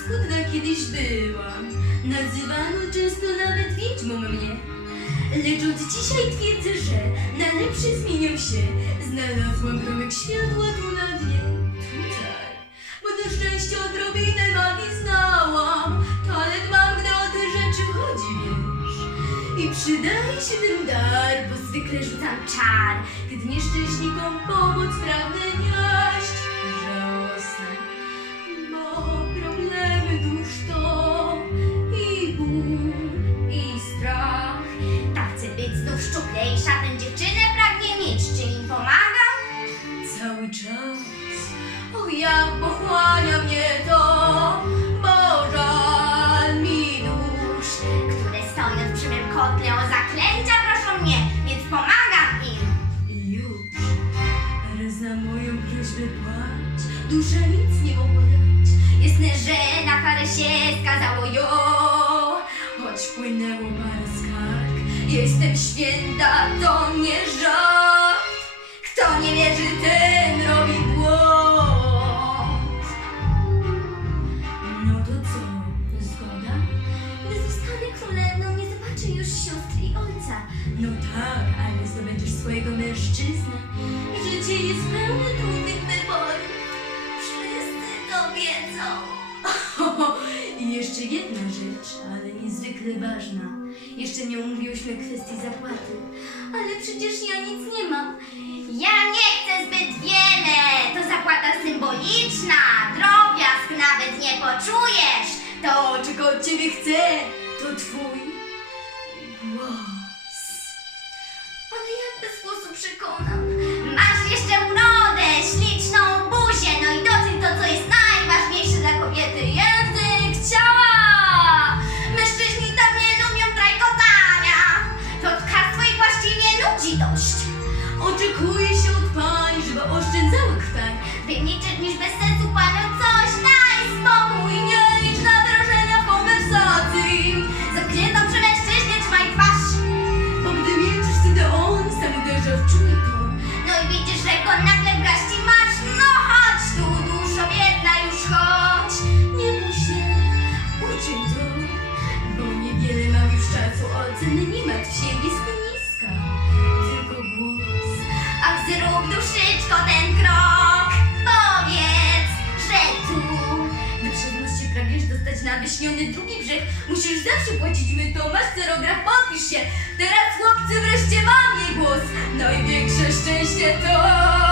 paskudna kiedyś byłam. Nazywano często nawet wiedźmą mnie. Lecz od dzisiaj twierdzę, że na lepsze zmieniam się. Znalazłam promyk światła tu na dnie. Tutaj. Bo na szczęście odrobinę magii znałam. Talent mam, gdy o te rzeczy chodzi, wiesz. I przydaje się ten dar, bo zwykle rzucam czar, gdy nieszczęśnikom pomoc pragnę nieść. Kotle o zaklęcia proszą mnie, więc pomagam im. I już raz na moją prośbę płać, dusza nic nie mogła dać. Jasne, że na karę się skazało ją. Choć płynęło parę skarg, jestem święta, to nie żart. Kto nie wierzy, ten zobaczę już sióstr i ojca. No tak, ale zdobędziesz swojego mężczyznę. Życie jest pełne trudnych wyborów. Wszyscy to wiedzą. I jeszcze jedna rzecz, ale niezwykle ważna. Jeszcze nie omówiłyśmy kwestii zapłaty. Ale przecież ja nic nie mam. Ja nie chcę zbyt wiele. To zapłata symboliczna. Drobiazg nawet nie poczujesz. To, czego od ciebie chcę, to twój przekonam? wyśniony drugi brzeg, musisz zawsze płacić my Tomasz Cerograf, podpisz się. Teraz chłopcy wreszcie mam jej głos. Największe szczęście to...